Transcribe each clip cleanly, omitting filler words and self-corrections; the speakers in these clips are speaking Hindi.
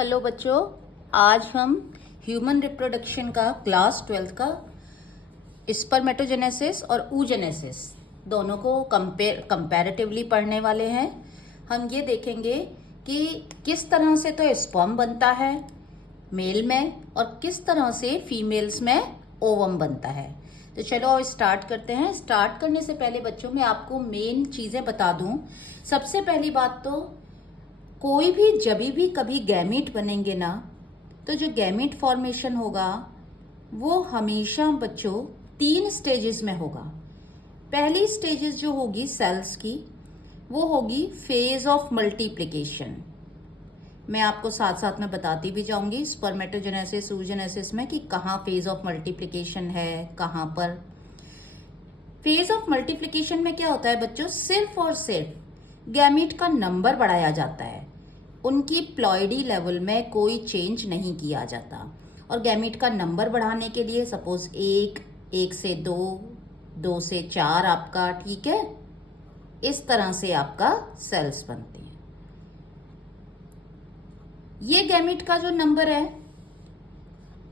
हेलो बच्चों, आज हम ह्यूमन रिप्रोडक्शन का क्लास 12 का स्पर्मेटोजेनेसिस और oogenesis दोनों को कंपैरेटिवली पढ़ने वाले हैं। हम ये देखेंगे कि किस तरह से तो स्पर्म बनता है मेल में और किस तरह से फीमेल्स में ओवम बनता है। तो चलो स्टार्ट करते हैं। स्टार्ट करने से पहले बच्चों मैं आपको मेन चीज़ें बता दूं। सबसे पहली बात तो कोई भी जब भी कभी गैमीट बनेंगे ना, तो जो गैमीट फॉर्मेशन होगा वो हमेशा बच्चों 3 स्टेजेस में होगा। पहली स्टेजेस जो होगी सेल्स की, वो होगी फेज ऑफ मल्टीप्लिकेशन। मैं आपको साथ साथ में बताती भी जाऊंगी स्पर्मेटोजेनेसिस oogenesis में कि कहाँ फेज ऑफ मल्टीप्लिकेशन है, कहाँ पर। फेज ऑफ मल्टीप्लिकेशन में क्या होता है बच्चों, सिर्फ और सिर्फ गैमीट का नंबर बढ़ाया जाता है, उनकी प्लॉइडी लेवल में कोई चेंज नहीं किया जाता। और गैमीट का नंबर बढ़ाने के लिए सपोज 1 से 2, 2 से 4 आपका, ठीक है, इस तरह से आपका सेल्स बनते हैं। ये गैमीट का जो नंबर है,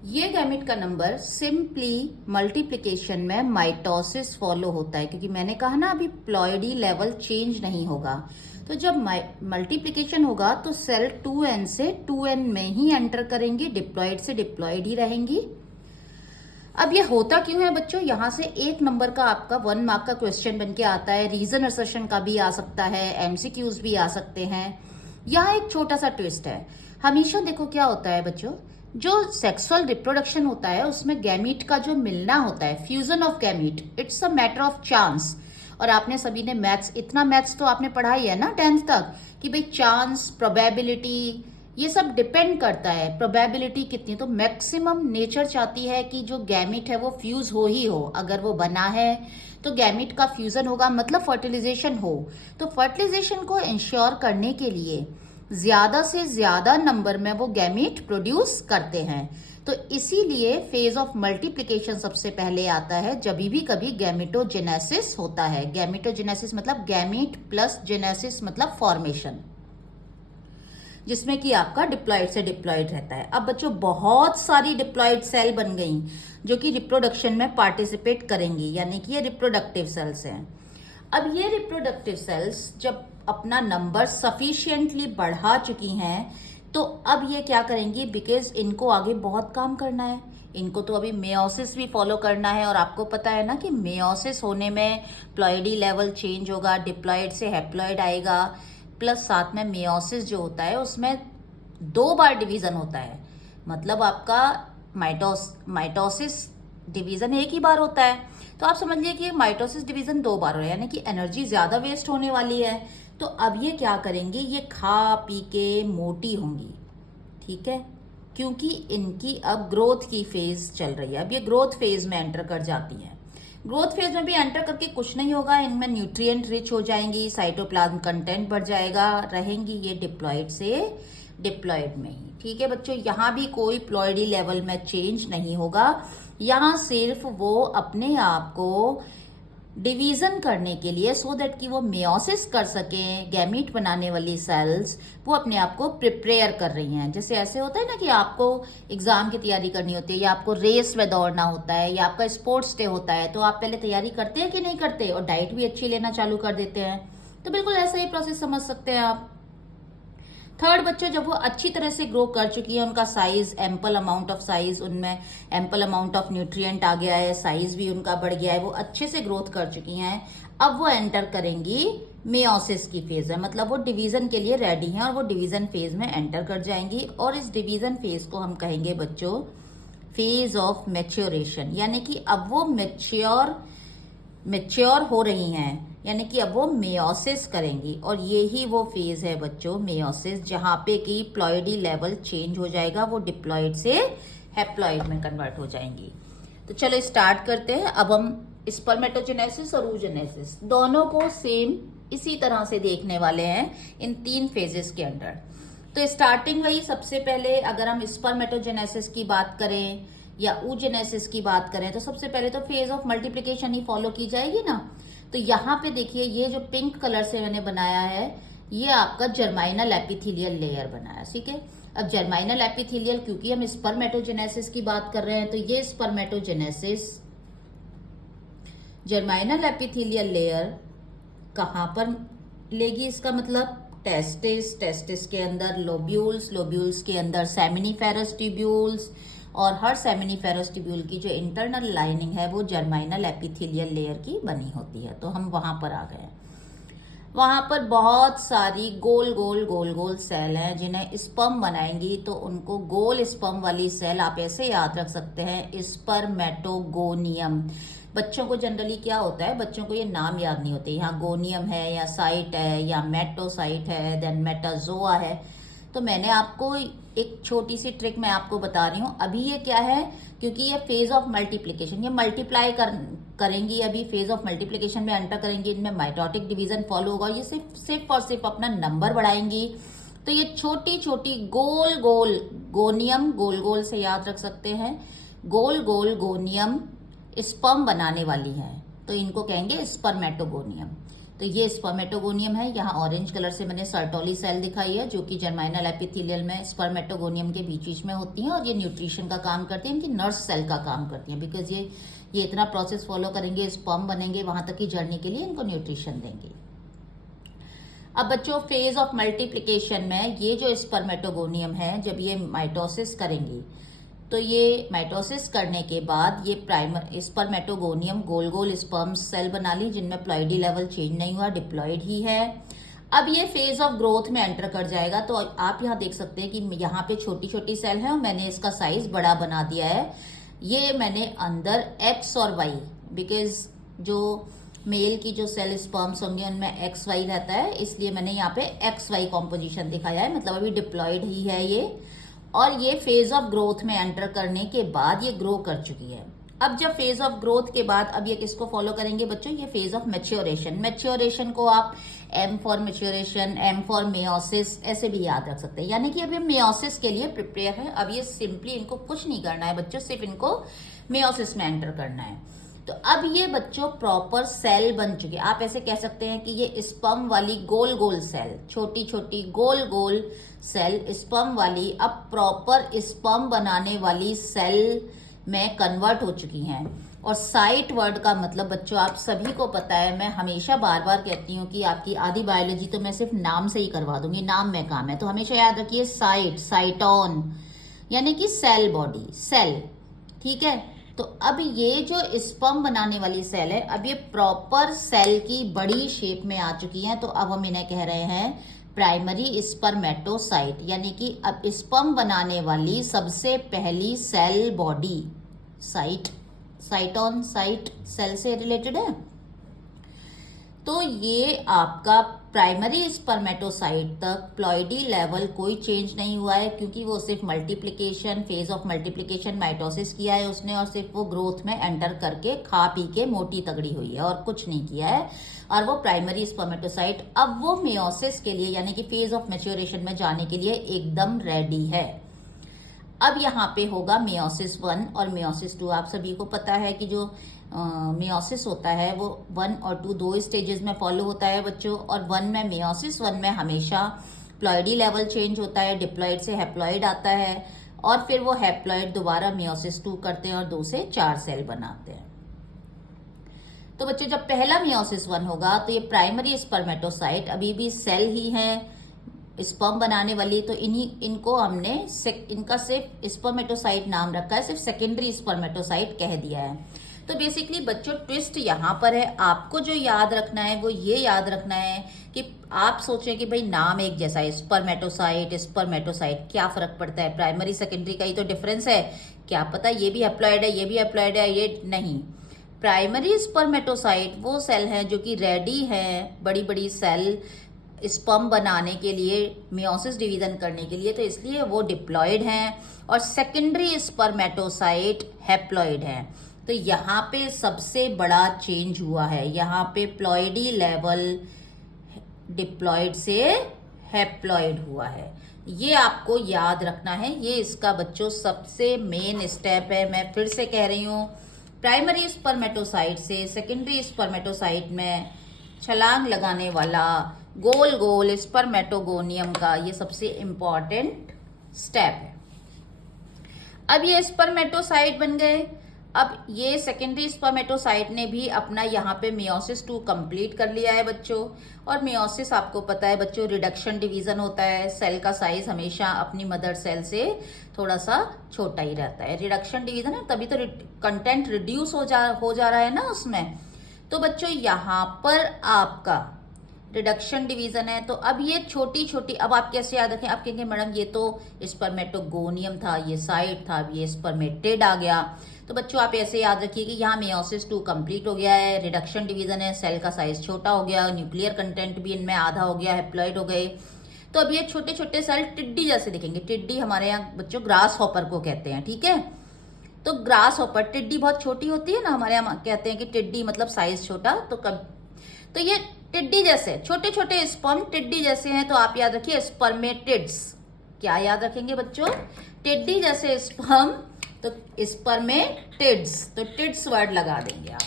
ये गैमीट का नंबर सिंपली मल्टीप्लिकेशन में माइटोसिस फॉलो होता है, क्योंकि मैंने कहा ना अभी प्लॉइडी लेवल चेंज नहीं होगा। तो जब मल्टीप्लिकेशन होगा तो सेल 2n से 2n में ही एंटर करेंगी, डिप्लॉइड से डिप्लॉइड ही रहेंगी। अब ये होता क्यों है बच्चों, यहां से 1 नंबर का आपका 1 मार्क का क्वेश्चन बन के आता है, रीजन असर्शन का भी आ सकता है, एमसीक्यूज भी आ सकते हैं। यहाँ एक छोटा सा ट्विस्ट है। हमेशा देखो क्या होता है बच्चों, जो सेक्सुअल रिप्रोडक्शन होता है उसमें गैमीट का जो मिलना होता है, fusion of gamete, it's a matter of chance. और आपने सभी ने मैथ्स, इतना मैथ्स तो आपने पढ़ा ही है ना 10th तक, कि भाई चांस, प्रोबेबिलिटी, ये सब डिपेंड करता है प्रोबेबिलिटी कितनी। तो मैक्सिमम नेचर चाहती है कि जो गैमीट है वो फ्यूज हो ही हो। अगर वो बना है तो गैमीट का फ्यूजन होगा, मतलब फर्टिलाइजेशन हो। तो फर्टिलाइजेशन को इंश्योर करने के लिए ज्यादा से ज्यादा नंबर में वो गैमीट प्रोड्यूस करते हैं। तो इसीलिए फेज ऑफ मल्टीप्लिकेशन सबसे पहले आता है जब भी कभी गैमेटोजेनेसिस होता है। गैमेटोजेनेसिस मतलब गैमीट प्लस जेनेसिस मतलब फॉर्मेशन, जिसमें कि आपका डिप्लॉइड से डिप्लॉइड रहता है। अब बच्चों बहुत सारी डिप्लॉइड सेल बन गई जो कि रिप्रोडक्शन में पार्टिसिपेट करेंगी, यानी कि ये रिप्रोडक्टिव सेल्स हैं। अब ये रिप्रोडक्टिव सेल्स जब अपना नंबर सफिशिएंटली बढ़ा चुकी हैं, तो अब ये क्या करेंगी, बिकॉज इनको आगे बहुत काम करना है, इनको तो अभी मेयोसिस भी फॉलो करना है। और आपको पता है ना कि मेयोसिस होने में प्लॉइडी लेवल चेंज होगा, डिप्लॉइड से हैप्लॉइड आएगा, प्लस साथ में मेयोसिस जो होता है उसमें 2 बार डिवीजन होता है। मतलब आपका माइटोसिस डिवीजन एक ही बार होता है। तो आप समझ लीजिए कि माइटोसिस डिवीजन 2 बार हो रहा है, यानी कि एनर्जी ज्यादा वेस्ट होने वाली है। तो अब ये क्या करेंगी, ये खा पी के मोटी होंगी, ठीक है, क्योंकि इनकी अब ग्रोथ की फेज चल रही है। अब ये ग्रोथ फेज में एंटर कर जाती है। ग्रोथ फेज में भी एंटर करके कुछ नहीं होगा, इनमें न्यूट्रिएंट रिच हो जाएंगी, साइटोप्लाज्म कंटेंट बढ़ जाएगा, रहेंगी ये डिप्लॉइड से डिप्लॉइड में ही, ठीक है बच्चों। यहाँ भी कोई प्लॉइडी लेवल में चेंज नहीं होगा, यहाँ सिर्फ वो अपने आप को डिवीजन करने के लिए, सो दैट कि वो मेयोसिस कर सकें, गैमीट बनाने वाली सेल्स, वो अपने आप को प्रिपेयर कर रही हैं। जैसे ऐसे होता है ना कि आपको एग्जाम की तैयारी करनी होती है, या आपको रेस में दौड़ना होता है, या आपका स्पोर्ट्स डे होता है, तो आप पहले तैयारी करते हैं कि नहीं करते, और डाइट भी अच्छी लेना चालू कर देते हैं। तो बिल्कुल ऐसा ही प्रोसेस समझ सकते हैं आप। थर्ड बच्चों, जब वो अच्छी तरह से ग्रो कर चुकी है, उनका size, ample amount of size, उनमें एम्पल अमाउंट ऑफ न्यूट्रिएंट आ गया है, साइज भी उनका बढ़ गया है, वो अच्छे से ग्रोथ कर चुकी हैं, अब वो एंटर करेंगी मेयोसिस की फेज में, मतलब वो डिवीजन के लिए रेडी हैं और वो डिवीजन फेज में एंटर कर जाएंगी। और इस डिवीजन फेज को हम कहेंगे बच्चों फेज ऑफ मैच्योरेशन, यानी कि अब वो मैच्योर हो रही हैं, यानी कि अब वो मेयोसिस करेंगी। और ये ही वो फेज है बच्चों मेयोसिस, जहां पे कि प्लॉइडी लेवल चेंज हो जाएगा, वो डिप्लॉइड से हैप्लॉइड में कन्वर्ट हो जाएंगी। तो चलो स्टार्ट करते हैं। अब हम स्पर्मेटोजेनेसिस और oogenesis दोनों को सेम इसी तरह से देखने वाले हैं इन 3 फेजेस के अंदर। तो स्टार्टिंग वही, सबसे पहले अगर हम स्पर्मेटोजेनेसिस की बात करें या oogenesis की बात करें, तो सबसे पहले तो phase of multiplication he follow की जाएगी ना। तो यहाँ पे देखिए, ये जो पिंक कलर से मैंने बनाया है, ये आपका जर्माइनल एपिथेलियल लेयर बनाया, ठीक है। अब जर्माइनल एपिथेलियल, क्योंकि हम स्पर्मेटोजेनेसिस की बात कर रहे हैं, तो ये स्पर्मेटोजेनेसिस जर्माइनल एपिथेलियल लेयर कहाँ पर लेगी, इसका मतलब टेस्टिस, टेस्टिस के अंदर लोब्यूल्स, लोब्यूल्स के अंदर सेमिनिफेरस ट्यूब्यूल्स, और हर सेमिनिफेरस ट्यूब्यूल की जो इंटरनल लाइनिंग है वो जर्माइनल एपिथेलियल लेयर की बनी होती है। तो हम वहां पर आ गए हैं। वहां पर बहुत सारी गोल गोल गोल गोल सेल हैं जिन्हें स्पर्म बनाएंगी, तो उनको गोल स्पर्म वाली सेल आप ऐसे याद रख सकते हैं, स्पर्मेटोगोनियम। बच्चों को जनरली क्या होता है, बच्चों को ये नाम याद नहीं होते, यहाँ गोनियम है या साइट है या मेटोसाइट है, देन मेटाजोआ है। तो मैंने आपको एक छोटी सी ट्रिक मैं आपको बता रही हूँ। अभी ये क्या है, क्योंकि ये फेज ऑफ मल्टीप्लिकेशन, ये मल्टीप्लाई करेंगी, अभी फेज ऑफ मल्टीप्लिकेशन में एंटर करेंगी, इनमें माइटोटिक डिवीजन फॉलो होगा, ये सिर्फ और सिर्फ अपना नंबर बढ़ाएंगी। तो ये छोटी छोटी गोल गोल गोनियम, गोल गोल से याद रख सकते हैं, गोल गोल गोनियम स्पर्म बनाने वाली है, तो इनको कहेंगे स्पर्मेटोगोनियम। तो ये स्पर्मेटोगोनियम है। यहाँ ऑरेंज कलर से मैंने सर्टोली सेल दिखाई है जो कि जर्माइनल एपिथेलियल में स्पर्मेटोगोनियम के बीच बीच में होती हैं, और ये न्यूट्रिशन का काम करती हैं, इनकी नर्स सेल का काम करती हैं, बिकॉज ये इतना प्रोसेस फॉलो करेंगे, स्पर्म बनेंगे, वहां तक की जर्नी के लिए इनको न्यूट्रिशन देंगे। अब बच्चों, फेज ऑफ मल्टीप्लिकेशन में ये जो स्पर्मेटोगोनियम है, जब ये माइटोसिस करेंगी, तो ये माइटोसिस करने के बाद ये प्राइमर स्पर्मेटोगोनियम गोल गोल स्पर्म सेल बना ली जिनमें प्लॉइडी लेवल चेंज नहीं हुआ, डिप्लॉइड ही है। अब ये फेज ऑफ ग्रोथ में एंटर कर जाएगा। तो आप यहाँ देख सकते हैं कि यहाँ पे छोटी छोटी सेल है और मैंने इसका साइज बड़ा बना दिया है। ये मैंने अंदर एक्स और वाई, बिकॉज जो मेल की जो सेल स्पर्म्स होंगे उनमें एक्स वाई रहता है, इसलिए मैंने यहाँ पे एक्स वाई कॉम्पोजिशन दिखाया है, मतलब अभी डिप्लॉइड ही है ये। और ये फेज ऑफ ग्रोथ में एंटर करने के बाद ये ग्रो कर चुकी है। अब जब फेज ऑफ ग्रोथ के बाद अब ये किसको फॉलो करेंगे बच्चों, ये फेज ऑफ मैच्योरेशन। मैच्योरेशन को आप M for maturation, M for meiosis ऐसे भी याद रख सकते हैं, यानी कि अब ये मेयोसिस के लिए प्रिपेयर है। अब ये सिंपली इनको कुछ नहीं करना है बच्चों, सिर्फ इनको मेयोसिस में एंटर करना है। तो अब ये बच्चों प्रॉपर सेल बन चुके, आप ऐसे कह सकते हैं कि ये स्पर्म वाली गोल गोल सेल, छोटी छोटी गोल गोल सेल स्पर्म वाली अब प्रॉपर स्पर्म बनाने वाली सेल में कन्वर्ट हो चुकी हैं। और साइट वर्ड का मतलब बच्चों आप सभी को पता है, मैं हमेशा बार बार कहती हूँ कि आपकी आधी बायोलॉजी तो मैं सिर्फ नाम से ही करवा दूंगी, नाम में काम है, तो हमेशा याद रखिए साइट, साइटोन यानी कि सेल बॉडी, सेल, ठीक है। तो अब ये जो स्पर्म बनाने वाली सेल है, अब ये प्रॉपर सेल की बड़ी शेप में आ चुकी है, तो अब हम इन्हें कह रहे हैं प्राइमरी स्पर्मेटोसाइट, यानी कि अब स्पर्म बनाने वाली सबसे पहली cell body. Cyte, cyton, cyte cell से रिलेटेड है। तो ये आपका प्राइमरी स्पर्मेटोसाइट तक प्लॉइडी लेवल कोई चेंज नहीं हुआ है, क्योंकि वो सिर्फ multiplication, phase of multiplication, mitosis किया है उसने, और सिर्फ वो ग्रोथ में एंटर करके खा पी के मोटी तगड़ी हुई है और कुछ नहीं किया है। और वो प्राइमरी स्पर्मेटोसाइट अब वो मेयोसिस के लिए यानी कि फेज ऑफ मैच्योरेशन में जाने के लिए एकदम रेडी है। अब यहाँ पे होगा मेयोसिस 1 और मेयोसिस 2। आप सभी को पता है कि जो मेयोसिस होता है वो 1 और 2 दो स्टेजेस में फॉलो होता है बच्चों। और 1 में, मेयोसिस 1 में हमेशा प्लॉइडी लेवल चेंज होता है, डिप्लॉइड से हैप्लॉइड आता है, और फिर वो हैप्लॉइड दोबारा मेयोसिस 2 करते हैं और 2 से 4 सेल बनाते हैं। तो बच्चों जब पहला मेयोसिस 1 होगा तो ये प्राइमरी स्पर्मेटोसाइट अभी भी सेल ही है, स्पर्म बनाने वाली, तो इनको हमने इनका सिर्फ स्पर्मेटोसाइट नाम रखा है, सिर्फ सेकेंडरी स्पर्मेटोसाइट कह दिया है। तो बेसिकली बच्चों ट्विस्ट यहाँ पर है, आपको जो याद रखना है वो ये याद रखना है कि आप सोचें कि भाई नाम एक जैसा है, स्पर्मेटोसाइट स्पर्मेटोसाइट, क्या फर्क पड़ता है, प्राइमरी सेकेंडरी का ही तो डिफरेंस है, क्या पता ये भी हैप्लॉइड है ये भी हैप्लॉइड है, ये नहीं। प्राइमरी स्पर्मेटोसाइट वो सेल हैं जो कि रेडी हैं, बड़ी बड़ी सेल स्पर्म बनाने के लिए, मेयोसिस डिवीजन करने के लिए, तो इसलिए वो डिप्लॉइड हैं। और सेकेंडरी स्पर्मेटोसाइट हैप्लॉइड हैं। तो यहाँ पे सबसे बड़ा चेंज हुआ है, यहाँ पे प्लॉइडी लेवल डिप्लॉइड से हैप्लॉइड हुआ है, ये आपको याद रखना है। ये इसका बच्चों सबसे मेन स्टेप है। मैं फिर से कह रही हूँ, प्राइमरी स्पर्मेटोसाइट से सेकेंडरी स्पर्मेटोसाइट में छलांग लगाने वाला गोल गोल स्पर्मेटोगोनियम का ये सबसे इंपॉर्टेंट स्टेप है। अब ये स्पर्मेटोसाइट बन गए। अब ये सेकेंडरी स्पर्मेटोसाइट ने भी अपना यहाँ पे मियोसिस 2 कंप्लीट कर लिया है बच्चों। और मियोसिस आपको पता है बच्चों, रिडक्शन डिवीजन होता है। सेल का साइज हमेशा अपनी मदर सेल से थोड़ा सा छोटा ही रहता है। रिडक्शन डिवीजन है, तभी तो कंटेंट रिड्यूस हो जा रहा है ना उसमें। तो बच्चों यहाँ पर आपका रिडक्शन डिवीजन है। तो अब ये छोटी छोटी, अब आप कैसे याद रखें, आप कहेंगे मैडम ये तो स्पर्मेटोगोनियम था, ये साइट था, अब ये स्पर्मेटिड आ गया। तो बच्चों आप ऐसे याद रखिए कि यहाँ मेयोसिस 2 कंप्लीट हो गया है, रिडक्शन डिवीजन है, सेल का साइज छोटा हो गया, न्यूक्लियर कंटेंट भी इनमें आधा हो गया, हैप्लॉइड हो गए। तो अब ये छोटे छोटे सेल टिड्डी जैसे दिखेंगे। टिड्डी हमारे यहाँ बच्चों ग्रास हॉपर को कहते हैं, ठीक है। तो ग्रास हॉपर, टिड्डी बहुत छोटी होती है ना, हमारे यहाँ कहते हैं कि टिड्डी मतलब साइज छोटा। तो ये टिड्डी जैसे छोटे छोटे स्पर्म टिड्डी जैसे हैं। तो आप याद रखिए स्पर्मेटिड्स। क्या याद रखेंगे बच्चों? टिड्डी जैसे स्पर्म, तो स्पर्मेटिड्स, तो टिड्स वर्ड लगा देंगे आप।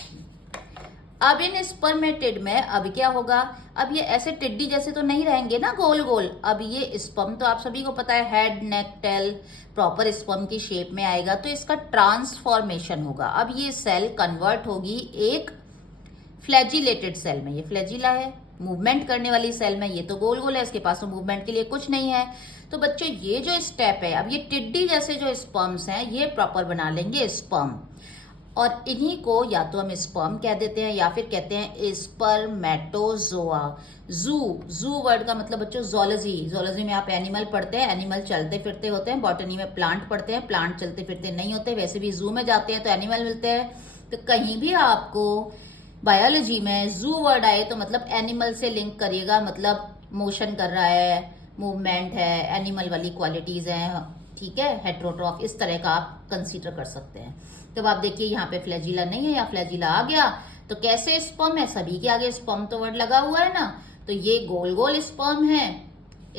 अब इन स्पर्मेटिड में अब क्या होगा, अब ये ऐसे टिड्डी जैसे तो नहीं रहेंगे ना गोल गोल। अब ये स्पर्म तो आप सभी को पता है head neck tail proper sperm की शेप में आएगा। तो इसका ट्रांसफॉर्मेशन होगा। अब ये सेल कन्वर्ट होगी एक फ्लैजिलेटेड सेल में। ये फ्लैजिला है, मूवमेंट करने वाली सेल में। ये तो गोल गोल है, इसके पास तो मूवमेंट के लिए कुछ नहीं है। तो बच्चों ये जो स्टेप है, अब ये टिड्डी जैसे जो स्पर्म्स हैं ये प्रॉपर बना लेंगे स्पर्म। और इन्हीं को या तो हम स्पर्म कह देते हैं या फिर कहते हैं स्पर्मेटोजोआ। जू वर्ड का मतलब बच्चों जोलॉजी। जोलॉजी में आप एनिमल पढ़ते हैं, एनिमल चलते फिरते होते हैं। बॉटनी में प्लांट पढ़ते हैं, प्लांट चलते फिरते नहीं होते। वैसे भी जू में जाते हैं तो एनिमल मिलते हैं। तो कहीं भी आपको बायोलॉजी में जू वर्ड आए तो मतलब एनिमल से लिंक करिएगा, मतलब मोशन कर रहा है, मूवमेंट है, एनिमल वाली क्वालिटीज हैं, ठीक है, हेट्रोट्रॉफ, इस तरह का आप कंसीडर कर सकते हैं। तो आप देखिए यहाँ पे फ्लैजिला नहीं है या फ्लैजिला आ गया तो कैसे स्पर्म है, सभी के आगे स्पर्म तो वर्ड लगा हुआ है ना। तो ये गोल गोल स्पर्म है,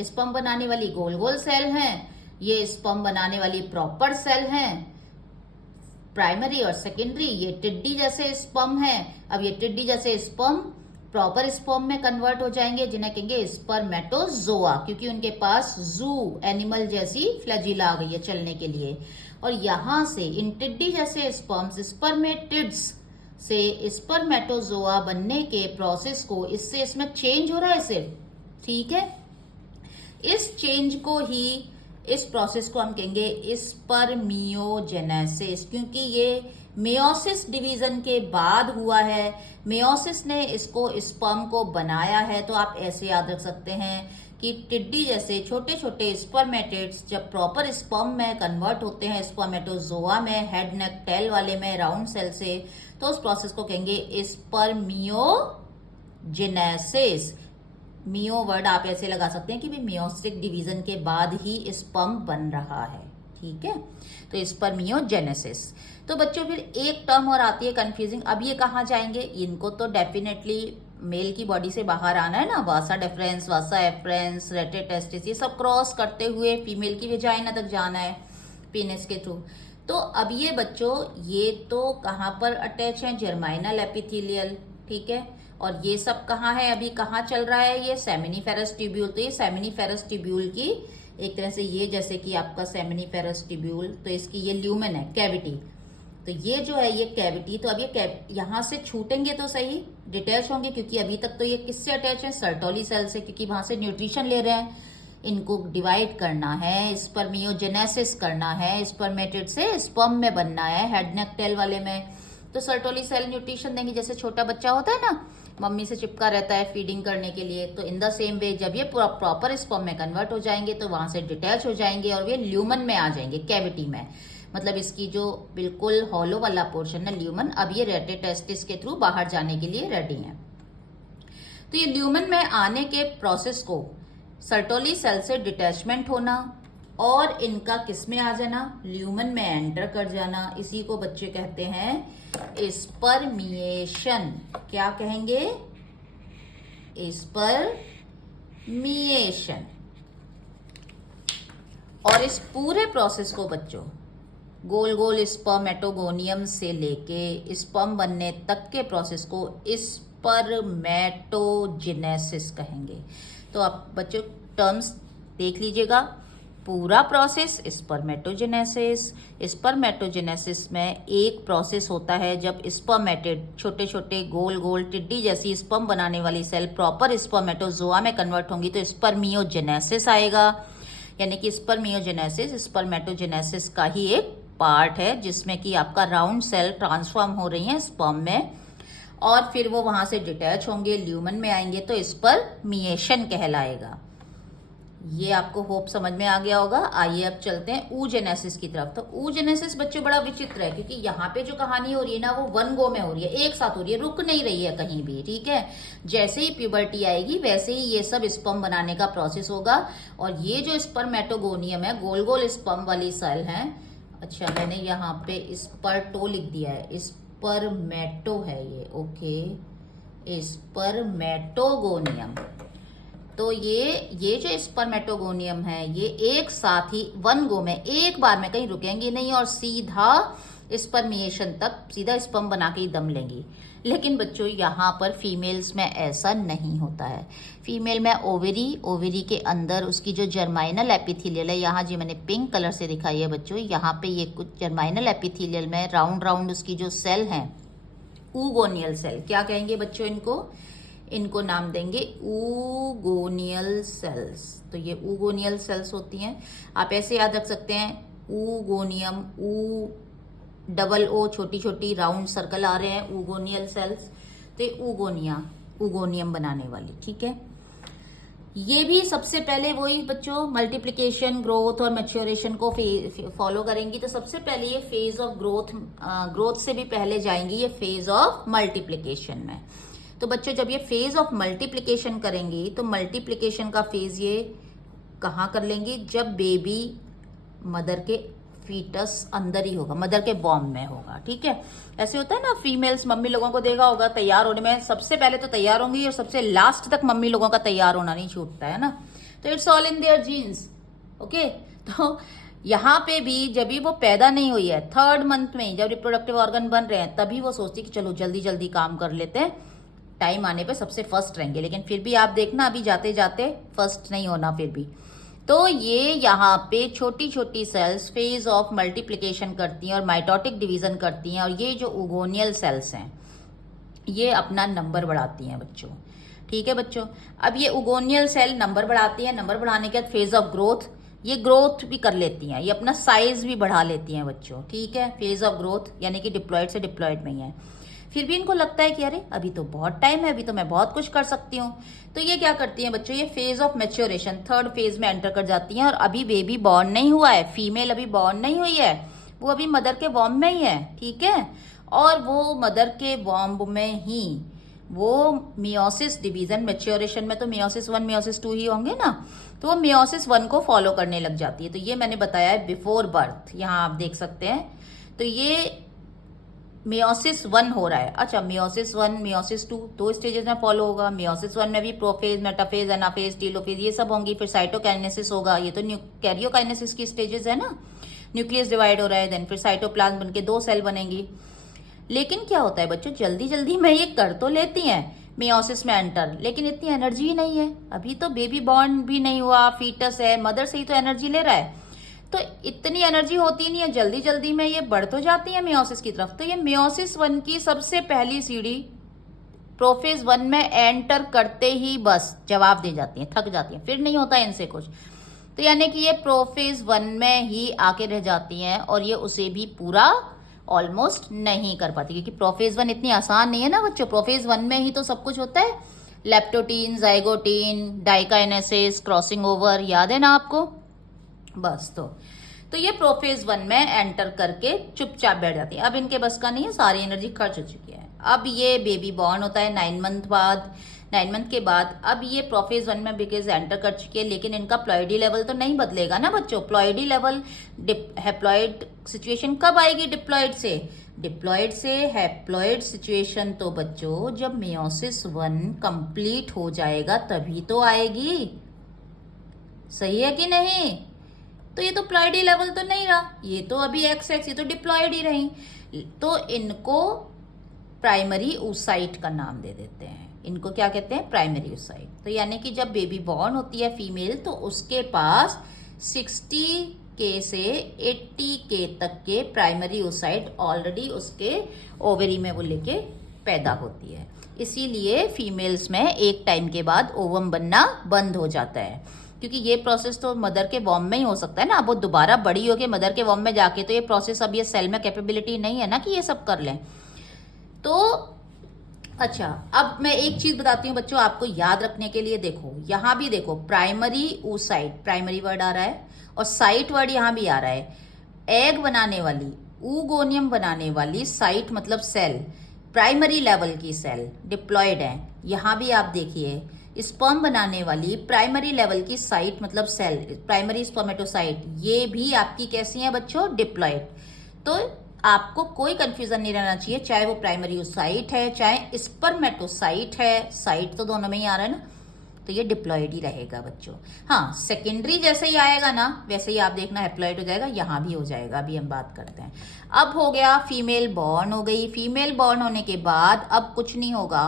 स्पर्म बनाने वाली गोल गोल सेल हैं, ये स्पर्म बनाने वाली प्रॉपर सेल हैं, प्राइमरी और सेकेंडरी। ये टिड्डी जैसे स्पर्म है। अब ये टिड्डी जैसे स्पर्म प्रॉपर स्पर्म में कन्वर्ट हो जाएंगे, जिन्हें कहेंगे स्पर्मेटोजोआ, क्योंकि उनके पास जू एनिमल जैसी फ्लैजिला आ गई है चलने के लिए। और यहां से इन टिड्डी जैसे स्पर्म्स स्पर्मेटिड्स से स्पर्मेटोजोआ बनने के प्रोसेस को, इससे इसमें चेंज हो रहा है सिर्फ, ठीक है। इस चेंज को ही, इस प्रोसेस को हम कहेंगे स्पर्मियोजेनेसिस, क्योंकि ये मेयोसिस डिवीजन के बाद हुआ है। मेयोसिस ने इसको स्पर्म को बनाया है। तो आप ऐसे याद रख सकते हैं कि टिड्डी जैसे छोटे छोटे स्पर्मेटिड्स जब प्रॉपर स्पर्म में कन्वर्ट होते हैं, स्पर्मेटोजोआ में, हेड नेक टेल वाले में, राउंड सेल से, तो उस प्रोसेस को कहेंगे स्पर्मियोजेनेसिस। मियो वर्ड आप ऐसे लगा सकते हैं कि मियोसिस डिवीजन के बाद ही स्पर्म बन रहा है, ठीक है। तो स्पर्मियोजेनेसिस। तो बच्चों फिर एक टर्म और आती है कंफ्यूजिंग। अब ये कहाँ जाएंगे, इनको तो डेफिनेटली मेल की बॉडी से बाहर आना है ना, वासा डेफरेंस, वासा एफरेंस, रेटे टेस्टिस, ये सब क्रॉस करते हुए फीमेल की वेजाइना तक जाना है पीनिस के थ्रू। तो अब ये बच्चों ये तो कहाँ पर अटैच है, जर्माइनल एपिथेलियल, ठीक है। और ये सब कहाँ है, अभी कहाँ चल रहा है, ये सेमिनिफेरस ट्यूब्यूल। तो ये सेमिनिफेरस ट्यूब्यूल की एक तरह से, ये जैसे कि आपका सेमिनिफेरस ट्यूब्यूल, तो इसकी ये ल्यूमेन है, कैविटी। तो ये जो है ये कैविटी। तो अब ये यहाँ से छूटेंगे तो सही, डिटैच होंगे, क्योंकि अभी तक तो ये किससे अटैच है, सर्टोली सेल से, क्योंकि वहां से न्यूट्रिशन ले रहे हैं। इनको डिवाइड करना है, स्पर्मियोजेनेसिस करना है, स्पर्मेटिड से स्पर्म में बनना है, हेड नेक टेल वाले में। तो सर्टोली सेल न्यूट्रिशन देंगे, जैसे छोटा बच्चा होता है ना, मम्मी से चिपका रहता है फीडिंग करने के लिए। तो इन द सेम वे जब ये प्रॉपर स्पर्म में कन्वर्ट हो जाएंगे तो वहां से डिटैच हो जाएंगे और ये ल्यूमन में आ जाएंगे, कैविटी में। मतलब इसकी जो बिल्कुल हॉलो वाला पोर्शन है ल्यूमन, अब ये रेटे टेस्टिस के थ्रू बाहर जाने के लिए रेडी है। तो ये ल्यूमन में आने के प्रोसेस को सर्टोली सेल से डिटैचमेंट होना और इनका किस में आ जाना, ल्यूमन में एंटर कर जाना, इसी को बच्चे कहते हैं स्पर्मिएशन। क्या कहेंगे, स्पर्मिएशन। और इस पूरे प्रोसेस को बच्चों गोल गोल स्पर्मेटोगोनियम से लेके स्पर्म बनने तक के प्रोसेस को स्पर्मेटोजेनेसिस कहेंगे। तो आप बच्चों टर्म्स देख लीजिएगा। पूरा प्रोसेस स्पर्मेटोजेनेसिस। स्पर्मेटोजेनेसिस में एक प्रोसेस होता है जब स्पर्मेटेड छोटे छोटे गोल गोल टिड्डी जैसी स्पर्म बनाने वाली सेल प्रॉपर स्पर्मेटोजोआ में कन्वर्ट होंगी तो स्पर्मियोजेनेसिस आएगा। यानी कि स्पर्मियोजेनेसिस स्पर्मेटोजेनेसिस का ही एक पार्ट है, जिसमें कि आपका राउंड सेल ट्रांसफॉर्म हो रही है स्पर्म में और फिर वो वहां से डिटैच होंगे, ल्यूमन में आएंगे तो स्पर्मिएशन कहलाएगा। ये आपको होप समझ में आ गया होगा। आइए अब चलते हैं oogenesis की तरफ। तो oogenesis बच्चों बड़ा विचित्र है, क्योंकि यहाँ पे जो कहानी हो रही है ना वो वन गो में हो रही है, एक साथ हो रही है, रुक नहीं रही है कहीं भी। ठीक है, जैसे ही प्यूबर्टी आएगी वैसे ही ये सब स्पर्म बनाने का प्रोसेस होगा। और ये जो स्पर्मेटोगोनियम है, गोल गोल स्पर्म वाली सेल है। अच्छा, मैंने यहाँ पे स्पर्टो लिख दिया है, स्पर्मेटो है ये। Okay, spermatogonium. तो ये जो स्पर्मेटोगोनियम है ये एक साथ ही वन गो में एक बार में कहीं रुकेंगी नहीं और सीधा स्पर्मिएशन तक सीधा स्पर्म बना के ही दम लेंगी। लेकिन बच्चों यहाँ पर फीमेल्स में ऐसा नहीं होता है। फीमेल में ओवेरी के अंदर उसकी जो जर्माइनल एपिथेलियल है, यहाँ जी मैंने पिंक कलर से दिखाई है बच्चों, यहाँ पे ये कुछ जर्माइनल एपिथेलियल में राउंड राउंड उसकी जो सेल हैं, ऊगोनियल सेल क्या कहेंगे बच्चों इनको नाम देंगे ऊगोनियल सेल्स। तो ये ऊगोनियल सेल्स होती हैं। आप ऐसे याद रख सकते हैं, ऊगोनियम, डबल ओ छोटी छोटी राउंड सर्कल आ रहे हैं, ऊगोनियल सेल्स। तो ये ऊगोनियम बनाने वाली। ठीक है, ये भी सबसे पहले वही बच्चों मल्टीप्लिकेशन, ग्रोथ और मैच्योरेशन को फॉलो करेंगी। तो सबसे पहले ये फेज ऑफ ग्रोथ से भी पहले जाएंगी ये फेज ऑफ मल्टीप्लिकेशन में। तो बच्चों जब ये फेज ऑफ मल्टीप्लिकेशन करेंगी तो मल्टीप्लिकेशन का फेज ये कहाँ कर लेंगी, जब बेबी मदर के फीटस अंदर ही होगा, मदर के वॉर्म में होगा। ठीक है, ऐसे होता है ना, फीमेल्स मम्मी लोगों को देखा होगा तैयार होने में सबसे पहले तो तैयार होंगी और सबसे लास्ट तक मम्मी लोगों का तैयार होना नहीं छूटता है ना। तो it's all in there genes. Okay, तो यहाँ पे भी जब भी वो पैदा नहीं हुई है, 3rd मंथ में जब रिप्रोडक्टिव ऑर्गन बन रहे हैं, तभी वो सोचती कि चलो जल्दी जल्दी काम कर लेते हैं, टाइम आने पे सबसे फर्स्ट रहेंगे। लेकिन फिर भी आप देखना अभी जाते जाते फर्स्ट नहीं होना फिर भी। तो ये यहाँ पे छोटी छोटी सेल्स फेज ऑफ मल्टीप्लिकेशन करती हैं और माइटोटिक डिवीजन करती हैं। और ये जो उगोनियल सेल्स हैं ये अपना नंबर बढ़ाती हैं बच्चों। ठीक है बच्चों, अब ये उगोनियल सेल नंबर बढ़ाती हैं, नंबर बढ़ाने के बाद फेज ऑफ ग्रोथ, ये ग्रोथ भी कर लेती हैं, ये अपना साइज भी बढ़ा लेती हैं बच्चों। ठीक है, फेज ऑफ ग्रोथ यानी कि डिप्लॉयड से डिप्लॉयड में ही है। फिर भी इनको लगता है कि अरे अभी तो बहुत टाइम है, अभी तो मैं बहुत कुछ कर सकती हूँ। तो ये क्या करती हैं बच्चों, ये phase of maturation 3rd phase में एंटर कर जाती हैं। और अभी बेबी बॉर्न नहीं हुआ है, फीमेल अभी बॉर्न नहीं हुई है, वो अभी मदर के वॉर्म में ही है। ठीक है, और वो मदर के वॉर्म में ही वो मियोसिस डिवीजन, मैच्योरेशन में तो मियोसिस 1 मियोसिस 2 ही होंगे ना, तो वो मियोसिस 1 को फॉलो करने लग जाती है। तो ये मैंने बताया है बिफोर बर्थ, यहाँ आप देख सकते हैं। तो ये मियोसिस 1 हो रहा है। अच्छा, मियोसिस 1 मियोसिस 2 दो स्टेजेस में फॉलो होगा। मियोसिस 1 में भी प्रोफेज, मेटाफेज, एनाफेज, टीलोफेज ये सब होंगी। फिर साइटोकाइनेसिस होगा, ये तो कैरियोकाइनेसिस की स्टेजेस है ना, न्यूक्लियस डिवाइड हो रहा है, देन फिर साइटोप्लाज्म बनके 2 सेल बनेंगी। लेकिन क्या होता है बच्चों, जल्दी जल्दी में ये कर तो लेती हैं मियोसिस में एंटर, लेकिन इतनी एनर्जी ही नहीं है, अभी तो बेबी बॉर्न भी नहीं हुआ, फीटस है, मदर से ही तो एनर्जी ले रहा है, तो इतनी एनर्जी होती नहीं है, जल्दी जल्दी में ये बढ़ तो जाती है मियोसिस की तरफ। तो ये मियोसिस 1 की सबसे पहली सीढ़ी प्रोफेज 1 में एंटर करते ही बस जवाब दे जाती हैं, थक जाती हैं, फिर नहीं होता इनसे कुछ। तो यानी कि ये प्रोफेज 1 में ही आके रह जाती हैं और ये उसे भी पूरा ऑलमोस्ट नहीं कर पाती, क्योंकि प्रोफेज 1 इतनी आसान नहीं है ना बच्चों। प्रोफेज 1 में ही तो सब कुछ होता है, leptotene, zygotene, diakinesis, crossing over, याद है ना आपको। बस तो ये प्रोफेज 1 में एंटर करके चुपचाप बैठ जाती है। अब इनके बस का नहीं है, सारी एनर्जी खर्च हो चुकी है। अब ये बेबी बॉर्न होता है 9 मंथ बाद। 9 मंथ के बाद अब ये प्रोफेज 1 में बिकॉज एंटर कर चुकी है, लेकिन इनका प्लॉइडी लेवल तो नहीं बदलेगा ना बच्चों। प्लॉइडी लेवल हैप्लॉइड सिचुएशन कब आएगी, डिप्लॉइड से हैप्लॉइड सिचुएशन तो बच्चों जब मियोसिस 1 कंप्लीट हो जाएगा तभी तो आएगी, सही है कि नहीं। तो ये तो प्लॉइडी लेवल तो नहीं रहा, ये तो अभी XX, ये तो डिप्लॉइड ही रही। तो इनको प्राइमरी oocyte का नाम दे देते हैं। इनको क्या कहते हैं, प्राइमरी oocyte। तो यानी कि जब बेबी बॉर्न होती है फीमेल तो उसके पास 60K से 80K तक के प्राइमरी oocyte ऑलरेडी उसके ओवरी में वो लेके पैदा होती है। इसीलिए फीमेल्स में एक टाइम के बाद ओवम बनना बंद हो जाता है, क्योंकि ये प्रोसेस तो मदर के वॉर्म में ही हो सकता है ना। अब वो दोबारा बड़ी होके मदर के वॉर्म में जाके तो ये प्रोसेस, अब ये सेल में कैपेबिलिटी नहीं है ना कि ये सब कर लें। तो अच्छा, अब मैं एक चीज बताती हूँ बच्चों आपको याद रखने के लिए। देखो यहाँ भी देखो, प्राइमरी oocyte, प्राइमरी वर्ड आ रहा है और साइट वर्ड यहाँ भी आ रहा है। एग बनाने वाली, oogoनियम बनाने वाली साइट मतलब सेल, प्राइमरी लेवल की सेल डिप्लॉयड है। यहाँ भी आप देखिए, स्पर्म बनाने वाली प्राइमरी लेवल की साइट मतलब सेल, प्राइमरी स्पर्मेटोसाइट, ये भी आपकी कैसी है बच्चों, डिप्लॉयड। तो आपको कोई कंफ्यूजन नहीं रहना चाहिए, चाहे वो प्राइमरी oocyte है चाहे स्पर्मेटोसाइट है, साइट तो दोनों में ही आ रहा है ना, तो ये डिप्लॉयड ही रहेगा बच्चों। हाँ, सेकेंडरी जैसे ही आएगा ना वैसे ही आप देखना हैप्लॉयड हो जाएगा, यहाँ भी हो जाएगा। अभी हम बात करते हैं। अब हो गया फीमेल बॉर्न हो गई। फीमेल बॉर्न होने के बाद अब कुछ नहीं होगा,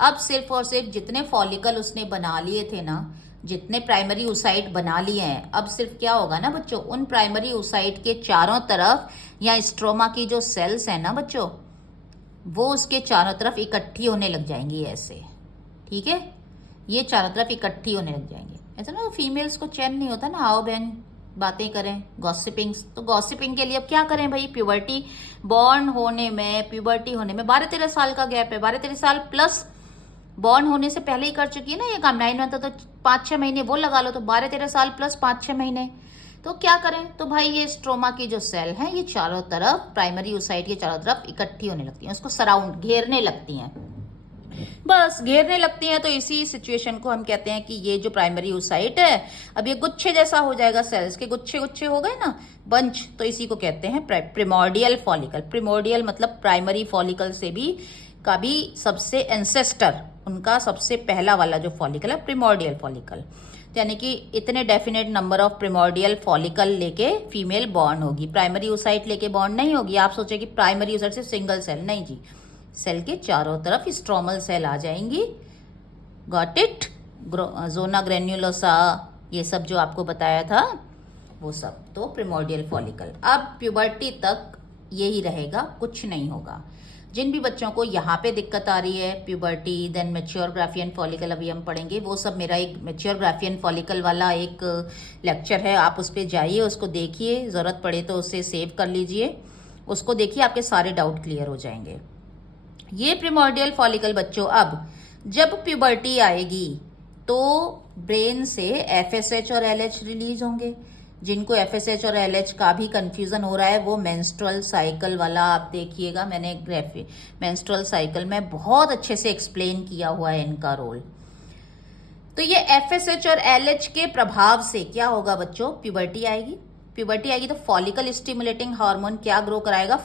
अब सिर्फ और सिर्फ जितने फॉलिकल उसने बना लिए थे ना, जितने प्राइमरी oocyte बना लिए हैं, अब सिर्फ क्या होगा ना बच्चों, उन प्राइमरी oocyte के चारों तरफ या स्ट्रोमा की जो सेल्स है ना बच्चों, वो उसके चारों तरफ इकट्ठी होने लग जाएंगी ऐसे, ठीक है। ये चारों तरफ इकट्ठी होने लग जाएंगे ऐसा ना। फीमेल्स को चैन नहीं होता ना, आओ बहन बातें करें, गॉसिपिंग। तो गॉसिपिंग के लिए अब क्या करें भाई, प्यूबर्टी बॉर्न होने में, प्यूबर्टी होने में 12-13 साल का गैप है। 12-13 साल प्लस बॉर्न होने से पहले ही कर चुकी है ना ये काम। 9 मंथ तो 5-6 महीने वो लगा लो, तो 12-13 साल प्लस 5-6 महीने। तो क्या करें, तो भाई ये स्ट्रोमा की जो सेल है ये चारों तरफ, प्राइमरी oocyte के चारों तरफ इकट्ठी होने लगती हैं, उसको सराउंड, घेरने लगती हैं। बस घेरने लगती हैं, तो इसी सिचुएशन को हम कहते हैं कि ये जो प्राइमरी oocyte है अब ये गुच्छे जैसा हो जाएगा, सेल्स के गुच्छे गुच्छे हो गए ना, बंच, तो इसी को कहते हैं प्रिमोर्डियल फॉलिकल। प्रिमोर्डियल मतलब प्राइमरी फॉलिकल से भी का भी सबसे एंसेस्टर, उनका सबसे पहला वाला जो फॉलिकल है प्रिमोर्डियल फॉलिकल। यानी कि इतने डेफिनेट नंबर ऑफ प्रिमोर्डियल फॉलिकल लेके फीमेल बॉर्न होगी, प्राइमरी oocyte लेके बॉर्न नहीं होगी। आप सोचे कि प्राइमरी oocyte सिर्फ सिंगल सेल, नहीं जी, सेल के चारों तरफ स्ट्रोमल सेल आ जाएंगी। Got it. जोना ग्रेन्युलोसा, ये सब जो आपको बताया था वो सब तो प्रिमोर्डियल फॉलिकल। अब प्यूबर्टी तक यही रहेगा, कुछ नहीं होगा। जिन भी बच्चों को यहाँ पे दिक्कत आ रही है, puberty then mature Graafian follicle अभी हम पढ़ेंगे, वो सब मेरा एक मैच्योर ग्राफियन फॉलिकल वाला एक लेक्चर है, आप उस पर जाइए, उसको देखिए, ज़रूरत पड़े तो उसे सेव कर लीजिए, उसको देखिए, आपके सारे डाउट क्लियर हो जाएंगे। ये प्रिमोर्डियल फॉलिकल बच्चों, अब जब प्यूबर्टी आएगी तो ब्रेन से FSH और LH रिलीज होंगे। जिनको FSH और LH का भी कंफ्यूजन हो रहा है वो मेंस्ट्रुअल साइकिल वाला आप देखिएगा, मैंने मेंस्ट्रुअल साइकिल में बहुत अच्छे से एक्सप्लेन किया हुआ है इनका रोल। तो ये FSH और LH के प्रभाव से क्या होगा बच्चों, प्यूबर्टी आएगी। प्यूबर्टी आएगी तो फॉलिकल स्टिमुलेटिंग हार्मोन क्या ग्रो कराएगा,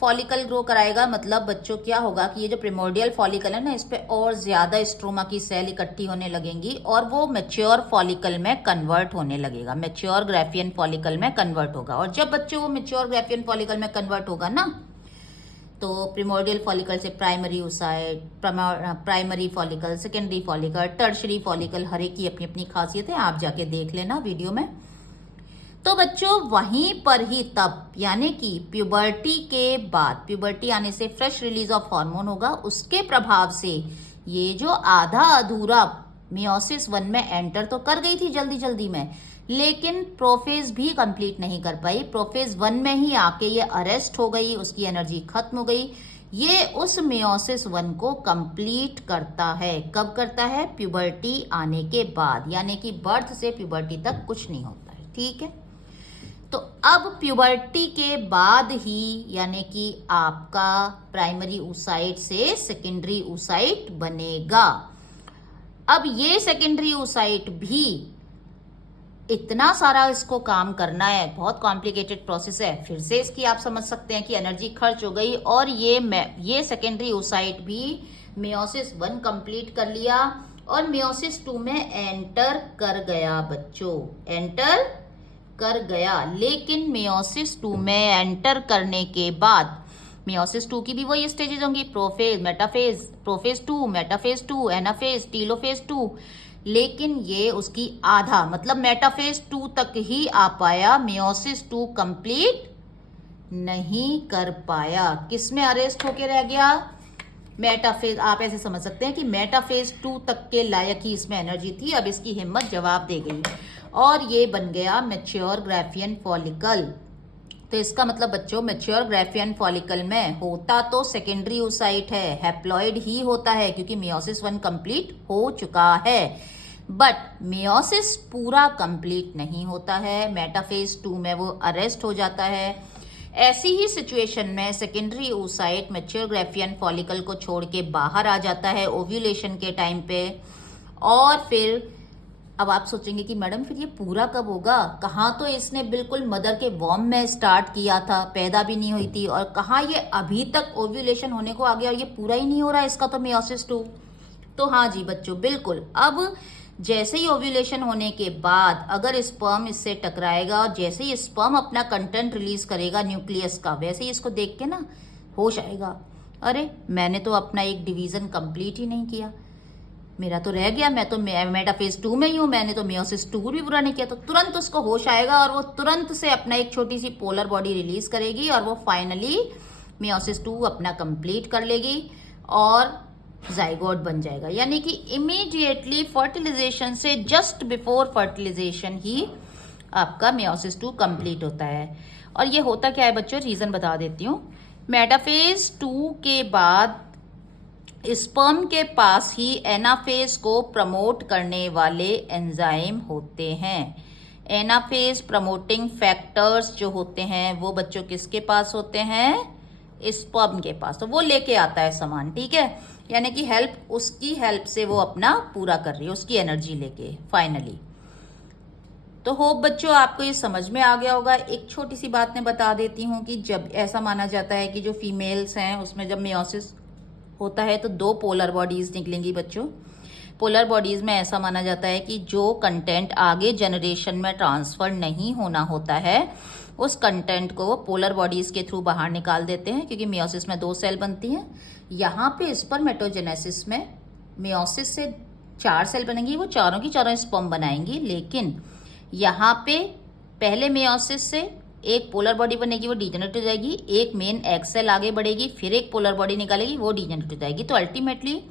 फॉलिकल ग्रो कराएगा। मतलब बच्चों क्या होगा कि ये जो प्रिमोर्डियल फॉलिकल है ना, इस पे और ज्यादा स्ट्रोमा की सेल इकट्ठी होने लगेंगी और वो मैच्योर फॉलिकल में कन्वर्ट होने लगेगा, मैच्योर ग्राफियन फॉलिकल में कन्वर्ट होगा। और जब बच्चों वो मैच्योर ग्राफियन फॉलिकल में कन्वर्ट होगा ना, तो प्रिमोर्डियल फॉलिकल से primary oocyte, primary follicle, secondary follicle, tertiary follicle, हर एक की अपनी अपनी खासियत है, आप जाके देख लेना वीडियो में। तो बच्चों वहीं पर ही तब, यानी कि प्यूबर्टी के बाद, प्यूबर्टी आने से फ्रेश रिलीज ऑफ हार्मोन होगा, उसके प्रभाव से ये जो आधा अधूरा मियोसिस 1 में एंटर तो कर गई थी जल्दी जल्दी में, लेकिन प्रोफेज भी कंप्लीट नहीं कर पाई। प्रोफेज 1 में ही आके ये अरेस्ट हो गई, उसकी एनर्जी खत्म हो गई। ये उस मियोसिस 1 को कंप्लीट करता है, कब करता है, प्यूबर्टी आने के बाद, यानी कि बर्थ से प्यूबर्टी तक कुछ नहीं होता है, ठीक है। तो अब प्यूबर्टी के बाद ही यानी कि आपका प्राइमरी oocyte से सेकेंडरी oocyte बनेगा। अब ये सेकेंडरी oocyte भी इतना सारा इसको काम करना है, बहुत कॉम्प्लिकेटेड प्रोसेस है। फिर से इसकी आप समझ सकते हैं कि एनर्जी खर्च हो गई और ये सेकेंडरी oocyte भी मियोसिस 1 कंप्लीट कर लिया और मियोसिस 2 में एंटर कर गया बच्चों, एंटर कर गया। लेकिन मियोसिस 2 में एंटर करने के बाद मियोसिस 2 की भी वही स्टेजेस होंगी, prophase, metaphase, prophase 2, metaphase 2, anaphase, telophase 2। लेकिन ये उसकी आधा मतलब मेटाफेज 2 तक ही आ पाया, मियोसिस 2 कंप्लीट नहीं कर पाया। किस में अरेस्ट होके रह गया? मेटाफेज। आप ऐसे समझ सकते हैं कि मेटाफेज 2 तक के लायक ही इसमें एनर्जी थी, अब इसकी हिम्मत जवाब दे गई और ये बन गया मैच्योर ग्राफियन फॉलिकल। तो इसका मतलब बच्चों, मैच्योर ग्राफियन फॉलिकल में होता तो सेकेंडरी oocyte है, हैप्लॉइड ही होता है क्योंकि मियोसिस 1 कंप्लीट हो चुका है। बट मियोसिस पूरा कंप्लीट नहीं होता है, मेटाफेज 2 में वो अरेस्ट हो जाता है। ऐसी ही सिचुएशन में secondary oocyte mature Graafian follicle को छोड़ के बाहर आ जाता है ओव्यूलेशन के टाइम पे। और फिर अब आप सोचेंगे कि मैडम फिर ये पूरा कब होगा? कहाँ तो इसने बिल्कुल मदर के वॉर्म में स्टार्ट किया था, पैदा भी नहीं हुई थी, और कहाँ ये अभी तक ओव्यूलेशन होने को आ गया और ये पूरा ही नहीं हो रहा है इसका तो मियोसिस 2। तो हाँ जी बच्चों, बिल्कुल। अब जैसे ही ओव्यूलेशन होने के बाद अगर स्पर्म इससे टकराएगा और जैसे ही स्पर्म अपना कंटेंट रिलीज करेगा न्यूक्लियस का, वैसे ही इसको देख के ना होश आएगा, अरे मैंने तो अपना एक डिवीजन कंप्लीट ही नहीं किया, मेरा तो रह गया, मैं तो मेटाफेज 2 में ही हूँ, मैंने तो मियोसिस 2 भी पूरा नहीं किया। तो तुरंत उसको होश आएगा और वो तुरंत से अपना एक छोटी सी पोलर बॉडी रिलीज करेगी और वो फाइनली मियोसिस 2 अपना कंप्लीट कर लेगी और जाइगोट बन जाएगा। यानी कि इमीडिएटली फर्टिलाइजेशन से जस्ट बिफोर फर्टिलाइजेशन ही आपका मियोसिस 2 कंप्लीट होता है। और ये होता क्या है बच्चों, रीजन बता देती हूँ। मेटाफेज 2 के बाद स्पर्म के पास ही एनाफेज को प्रमोट करने वाले एंजाइम होते हैं। एनाफेज प्रमोटिंग फैक्टर्स जो होते हैं वो बच्चों किसके पास होते हैं? स्पर्म के पास। तो वो लेके आता है सामान, ठीक है, यानी कि हेल्प, उसकी हेल्प से वो अपना पूरा कर रही है, उसकी एनर्जी लेके फाइनली। तो होप बच्चों आपको ये समझ में आ गया होगा। एक छोटी सी बात मैं बता देती हूँ कि जब ऐसा माना जाता है कि जो फीमेल्स हैं उसमें जब मियोसिस होता है तो 2 पोलर बॉडीज निकलेंगी बच्चों। पोलर बॉडीज में ऐसा माना जाता है कि जो कंटेंट आगे जनरेशन में ट्रांसफर नहीं होना होता है उस कंटेंट को पोलर बॉडीज के थ्रू बाहर निकाल देते हैं, क्योंकि मियोसिस में 2 सेल बनती हैं। यहाँ पे स्पर्मेटोजेनेसिस में मियोसिस से 4 सेल बनेंगी, वो चारों की चारों स्पर्म बनाएंगी। लेकिन यहाँ पे पहले मियोसिस से एक पोलर बॉडी बनेगी, वो डीजेनरेट हो जाएगी, एक मेन एग सेल आगे बढ़ेगी, फिर एक पोलर बॉडी निकालेगी, वो डीजेनरेट हो जाएगी। तो अल्टीमेटली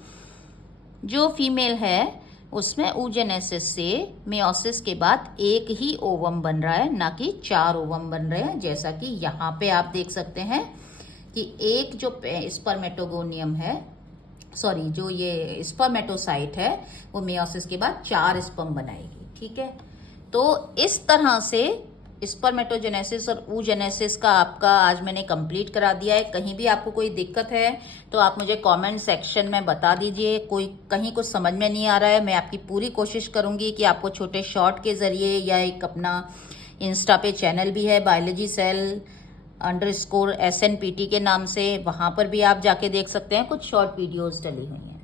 जो फीमेल है उसमें oogenesis से मियोसिस के बाद एक ही ओवम बन रहा है, ना कि 4 ओवम बन रहे हैं, जैसा कि यहाँ पे आप देख सकते हैं कि एक जो स्पर्मेटोगोनियम है, सॉरी जो ये स्पर्मेटोसाइट है वो मियोसिस के बाद 4 स्पर्म बनाएगी, ठीक है। तो इस तरह से स्पर्मेटोजेनेसिस और oogenesis का आपका आज मैंने कंप्लीट करा दिया है। कहीं भी आपको कोई दिक्कत है तो आप मुझे कमेंट सेक्शन में बता दीजिए। कोई कहीं कुछ समझ में नहीं आ रहा है, मैं आपकी पूरी कोशिश करूंगी कि आपको छोटे शॉर्ट के जरिए, या एक अपना इंस्टा पे चैनल भी है बायोलॉजी सेल _ SNPT के नाम से, वहां पर भी आप जाके देख सकते हैं, कुछ शॉर्ट वीडियोज डली हुई हैं।